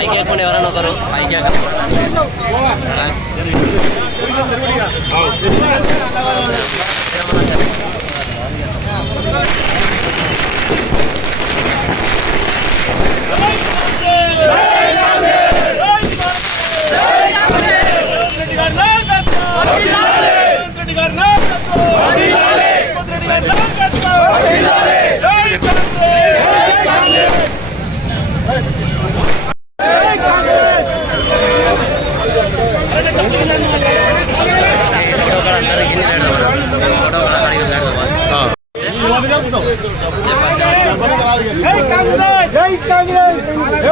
పైకి ఎక్కకుండా ఎవరైనా ఒకరు పైకి ఎక్క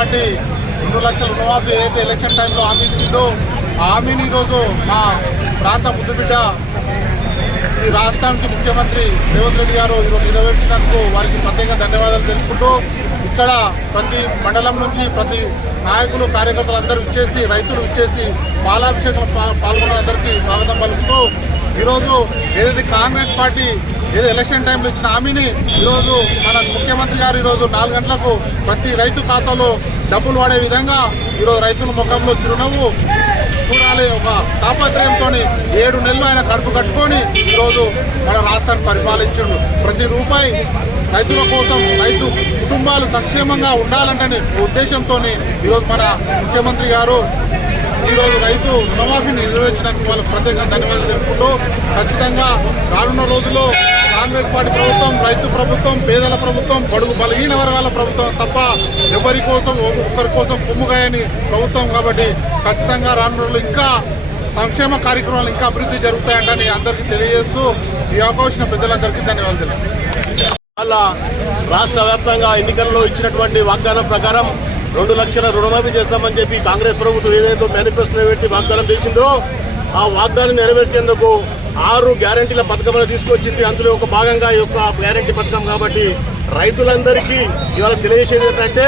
పార్టీ రెండు లక్షల రుణమాఫీ ఏదైతే ఎలక్షన్ టైంలో హామీ ఇచ్చిందో ఆ హామీని ఈరోజు మా ప్రాంత ముద్దుబిడ్డ ఈ రాష్ట్రానికి ముఖ్యమంత్రి రేవంత్ రెడ్డి గారు ఈరోజు నిలబెట్టినందుకు వారికి ప్రత్యేక ధన్యవాదాలు తెలుపుకుంటూ ఇక్కడ ప్రతి మండలం నుంచి ప్రతి నాయకులు కార్యకర్తలు అందరూ ఇచ్చేసి రైతులు ఇచ్చేసి పాలాభిషేకం పాల్గొన్న అందరికీ స్వాగతం పలుకుతూ ఈరోజు ఏదైతే కాంగ్రెస్ పార్టీ ఏదో ఎలక్షన్ టైంలో ఇచ్చిన హామీని ఈరోజు మన ముఖ్యమంత్రి గారు ఈరోజు నాలుగు గంటలకు ప్రతి రైతు ఖాతాలో డబ్బులు పడే విధంగా ఈరోజు రైతుల ముఖంలో చిరునవ్వు చూడాలి. ఒక తాపత్రయంతో ఏడు నెలలు ఆయన కడుపు కట్టుకొని ఈరోజు మన రాష్ట్రాన్ని పరిపాలించండు. ప్రతి రూపాయి రైతుల కోసం రైతు కుటుంబాలు సంక్షేమంగా ఉండాలంటే ఉద్దేశంతో ఈరోజు మన ముఖ్యమంత్రి గారు ఈరోజు రైతు రుణమాఫీని నిర్వహించడానికి వాళ్ళకు ప్రత్యేకంగా ధన్యవాదాలు తెలుపుకుంటూ ఖచ్చితంగా రానున్న రోజుల్లో కాంగ్రెస్ పార్టీ ప్రభుత్వం రైతు ప్రభుత్వం పేదల ప్రభుత్వం బడుగు బలహీన వర్గాల ప్రభుత్వం తప్ప ఎవరి కోసం ఒకరి కోసం కుమ్ముగాయని ప్రభుత్వం కాబట్టి ఖచ్చితంగా రానున్న రోజులు ఇంకా సంక్షేమ కార్యక్రమాలు ఇంకా అభివృద్ధి జరుగుతాయంటని అందరికీ తెలియజేస్తూ ఈ అవకాశం పెద్దలందరికీ ధన్యవాదాలు రాష్ట్ర వ్యాప్తంగా ఎన్నికల్లో ఇచ్చినటువంటి వాగ్దానం ప్రకారం రెండు లక్షల రుణమాఫీ చేస్తామని చెప్పి కాంగ్రెస్ ప్రభుత్వం ఏదైతే మేనిఫెస్టో పెట్టి వాగ్దానం చేసిందో ఆ వాగ్దానం నెరవేర్చేందుకు ఆరు గ్యారంటీల పథకం తీసుకొచ్చింది. అందులో ఒక భాగంగా ఈ యొక్క గ్యారంటీ పథకం కాబట్టి రైతులందరికీ ఇవాళ తెలియజేసేది ఏంటంటే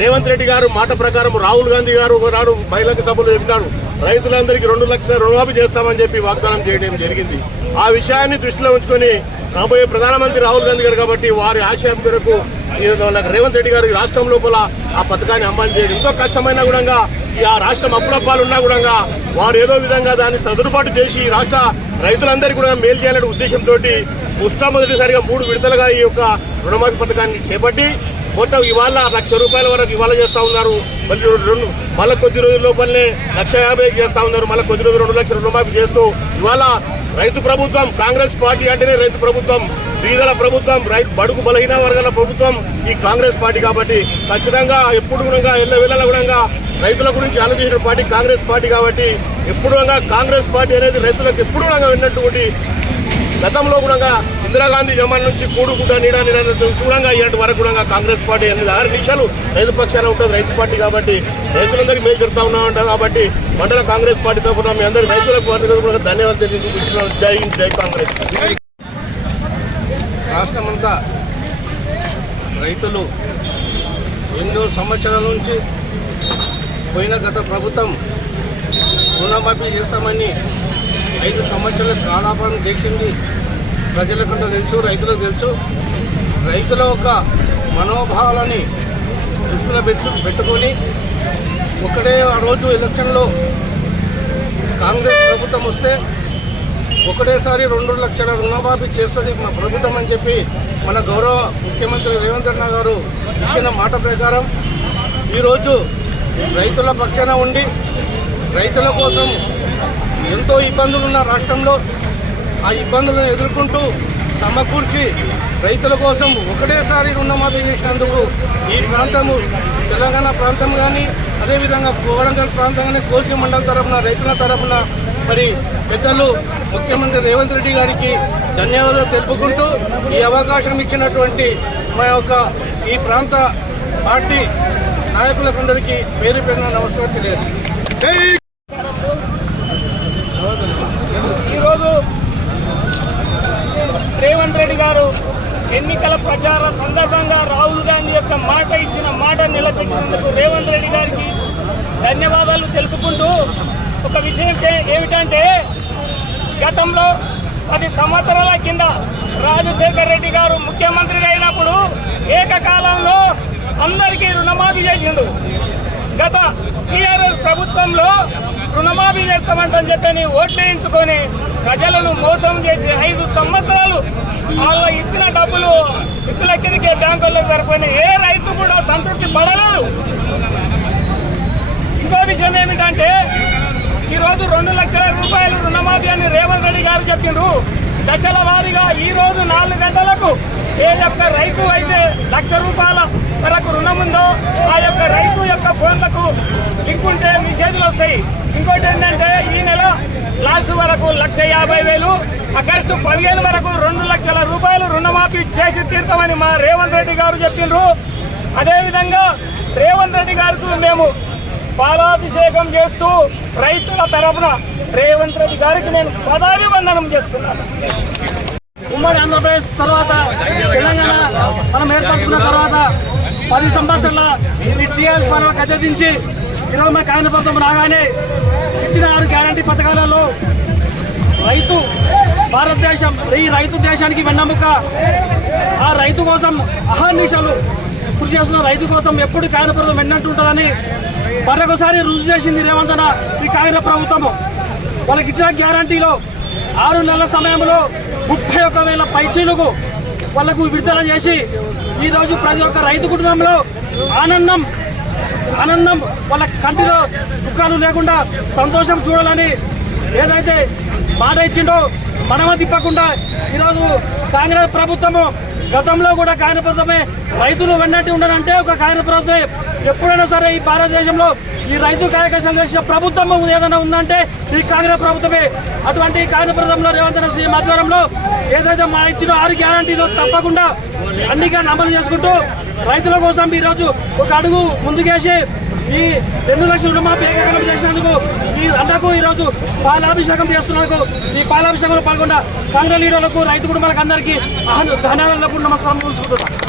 రేవంత్ రెడ్డి గారు మాట ప్రకారం రాహుల్ గాంధీ గారు ఒకనాడు బహిరంగ సభలో చెప్పినాడు. రైతులందరికీ రెండు లక్షల రుణమాఫీ చేస్తామని చెప్పి వాగ్దానం చేయడం జరిగింది. ఆ విషయాన్ని దృష్టిలో ఉంచుకొని రాబోయే ప్రధానమంత్రి రాహుల్ గాంధీ గారు కాబట్టి వారి ఆశయం మేరకు ఈ రేవంత్ రెడ్డి గారు రాష్ట్రం లోపల ఆ పథకాన్ని అమలు చేయడం. ఎంతో కష్టమైన కూడా ఈ ఆ రాష్ట్రం అప్పులప్పాలు ఉన్నా కూడా వారు ఏదో విధంగా దాన్ని సదురుబాటు చేసి ఈ రాష్ట్ర రైతులందరికీ కూడా మేలు చేయాలనే ఉద్దేశంతో మొట్టమొదటిసారిగా మూడు విడతలుగా ఈ యొక్క రుణమాఫీ పథకాన్ని చేపట్టి మొత్తం ఇవాళ లక్ష రూపాయల వరకు ఇవాళ చేస్తూ ఉన్నారు. మళ్ళీ రెండు మళ్ళీ కొద్ది రోజుల లోపలనే లక్ష యాభై చేస్తూ ఉన్నారు. మళ్ళీ కొద్ది రోజులు రెండు లక్షల రుణమాఫీ చేస్తూ ఇవాళ రైతు ప్రభుత్వం కాంగ్రెస్ పార్టీ అంటేనే రైతు ప్రభుత్వం బీదల ప్రభుత్వం రైతు బడుగు బలహీన వర్గాల ప్రభుత్వం ఈ కాంగ్రెస్ పార్టీ కాబట్టి ఖచ్చితంగా ఎప్పుడు కూడా ఎల్ల వెళ్ళల కూడా రైతుల గురించి ఆలోచించిన పార్టీ కాంగ్రెస్ పార్టీ కాబట్టి ఎప్పుడు కాంగ్రెస్ పార్టీ అనేది రైతులకు ఎప్పుడు కూడా విన్నటువంటి గతంలో కూడా ఇందిరాగాంధీ జమాన్ నుంచి కూడుకుంటా నీడా నీడా చూడంగా ఇలాంటి వరకు కూడా కాంగ్రెస్ పార్టీ అన్ని ఆరు నిమిషాలు రైతు పక్షాన ఉంటుంది. రైతు పార్టీ కాబట్టి రైతులందరికీ మేలు జరుగుతూ ఉన్నాం కాబట్టి మండల కాంగ్రెస్ పార్టీ తరఫున మీ అందరి రైతులకు కూడా ధన్యవాదాలు తెలియజేస్తున్నాను. జై హింద్ జై కాంగ్రెస్. రాష్ట్రమంతా రైతులు ఎన్నో సంవత్సరాల నుంచి పోయిన గత ప్రభుత్వం రుణమాఫీ చేస్తామని ఐదు సంవత్సరాల కాలాపన చేసింది. ప్రజలకు తెలుసు రైతులకు తెలుసు. రైతుల యొక్క మనోభావాలని దృష్టిలో పెంచు పెట్టుకొని ఒకటే ఆ రోజు ఎలక్షన్లో కాంగ్రెస్ ప్రభుత్వం వస్తే ఒకటేసారి రెండు లక్షల రుణమాఫీ చేస్తుంది మా ప్రభుత్వం అని చెప్పి మన గౌరవ ముఖ్యమంత్రి రేవంత్ రెడ్డి గారు ఇచ్చిన మాట ప్రకారం ఈరోజు రైతుల పక్షాన ఉండి రైతుల కోసం ఎంతో ఇబ్బందులు ఉన్న రాష్ట్రంలో ఆ ఇబ్బందులను ఎదుర్కొంటూ సమకూర్చి రైతుల కోసం ఒకటేసారి రుణమాఫీ చేసినందుకు ఈ ప్రాంతము తెలంగాణ ప్రాంతం కానీ అదేవిధంగా కోడంగల్ ప్రాంతం కానీ కోసి మండలం తరఫున రైతుల తరఫున మరి పెద్దలు ముఖ్యమంత్రి రేవంత్ రెడ్డి గారికి ధన్యవాదాలు తెలుపుకుంటూ ఈ అవకాశం ఇచ్చినటువంటి మా యొక్క ఈ ప్రాంత పార్టీ నాయకులకందరికీ పేరు పేరున నమస్కారం తెలియదు ఈరోజు రేవంత్ రెడ్డి గారు ఎన్నికల ప్రచార సందర్భంగా రాహుల్ గాంధీ యొక్క మాట ఇచ్చిన మాట నిలబెట్టినందుకు రేవంత్ రెడ్డి గారికి ధన్యవాదాలు తెలుపుకుంటూ ఒక విషయం ఏమిటంటే గతంలో పది సంవత్సరాల కింద రాజశేఖర్ రెడ్డి గారు ముఖ్యమంత్రిగా అయినప్పుడు ఏకకాలంలో అందరికీ రుణమాఫీ చేసిండు. గత టీఆర్ఎస్ ప్రభుత్వంలో రుణమాఫీ చేస్తామంటని చెప్పని ఓట్లు వేయించుకొని ప్రజలను మోసం చేసి ఐదు సంవత్సరాలు ఇత్తులెక్కడికే బ్యాంకుల్లో సరిపోయిన ఏ రైతు కూడా సంతృప్తి పడలేదు. ఇంకో విషయం ఏమిటంటే ఈరోజు రెండు లక్షల రూపాయలు రుణమాఫీ అని రేవంత్ రెడ్డి గారు చెప్పిండ్రు. దశల వారీగా ఈరోజు నాలుగు గంటలకు ఏ యొక్క రైతు అయితే లక్ష రూపాయల వరకు రుణం ఉందో ఆ యొక్క రైతు యొక్క ఫోన్లకు లింక్ ఉంటే మెసేజ్లు వస్తాయి. ఇంకోటి ఏంటంటే ఈ నెల లాస్ట్ వరకు లక్ష యాభై వేలు ఆగస్టు పదిహేను వరకు రెండు లక్షల రూపాయలు రుణమాఫీ చేసి తీర్థమని మా రేవంత్ రెడ్డి గారు చెప్పినారు అదేవిధంగా రేవంత్ రెడ్డి గారికి మేము పాలాభిషేకం చేస్తూ రైతుల తరపున రేవంత్ రెడ్డి గారికి నేను పదాభివందనం చేస్తున్నాను. ఉమ్మడి ఆంధ్రప్రదేశ్ తర్వాత తెలంగాణ మనం ఏర్పరచుకున్న తర్వాత పది సంవత్సరాల ఈ టీఆర్ఎస్ పాలన గద్దెదించి ఈరోజు మన ప్రభుత్వం రాగానే ఇచ్చిన ఆరు గ్యారంటీ పథకాలలో రైతు భారతదేశం ఈ రైతు దేశానికి వెన్నముక. ఆ రైతు కోసం అహర్నిశలు కృషి చేస్తున్న రైతు కోసం ఎప్పుడు కాయన ప్రభుత్వం వెన్నట్టుంటుందని మరొకసారి రుజువు చేసింది రేవంతన ఈ కాయన ప్రభుత్వము వాళ్ళకి ఇచ్చిన గ్యారంటీలో ఆరు నెలల సమయంలో ముప్పై ఒక్క వేల పైచీలకు వాళ్ళకు విడుదల చేసి ఈరోజు ప్రతి ఒక్క రైతు కుటుంబంలో ఆనందం ఆనందం వాళ్ళ కంటిలో దుఃఖాలు లేకుండా సంతోషం చూడాలని ఏదైతే మాట ఇచ్చిండో. మనమ తిప్పకుండా ఈరోజు కాంగ్రెస్ ప్రభుత్వము గతంలో కూడా కాంగ్రెస్ ప్రభుత్వమే రైతులు వెన్నట్టు ఉండాలంటే ఒక కాంగ్రెస్ ప్రభుత్వమే ఎప్పుడైనా సరే ఈ భారతదేశంలో ఈ రైతు కార్యక్రమాలు చేసిన ప్రభుత్వం ఏదైనా ఉందంటే ఈ కాంగ్రెస్ ప్రభుత్వమే. అటువంటి కాంగ్రెస్ ప్రభుత్వంలో రేవంత్ రెడ్డి సీఎం ఆధ్వర్యంలో ఏదైతే మా ఇచ్చిన ఆరు గ్యారంటీలో తప్పకుండా అన్నిగా అమలు చేసుకుంటూ రైతుల కోసం ఈరోజు ఒక అడుగు ముందుకేసి ఈ రెండు లక్షల రుణమాఫీ ఏకకాలం చేసినందుకు ఈ అన్నకు ఈ రోజు పాలాభిషేకం చేస్తున్నందుకు ఈ పాలాభిషేకంలో పాల్గొన్న కాంగ్రెస్ లీడర్లకు రైతు కుటుంబాలకు అందరికీ ధన్యవాదాలు నమస్కారం చూసుకుంటున్నాను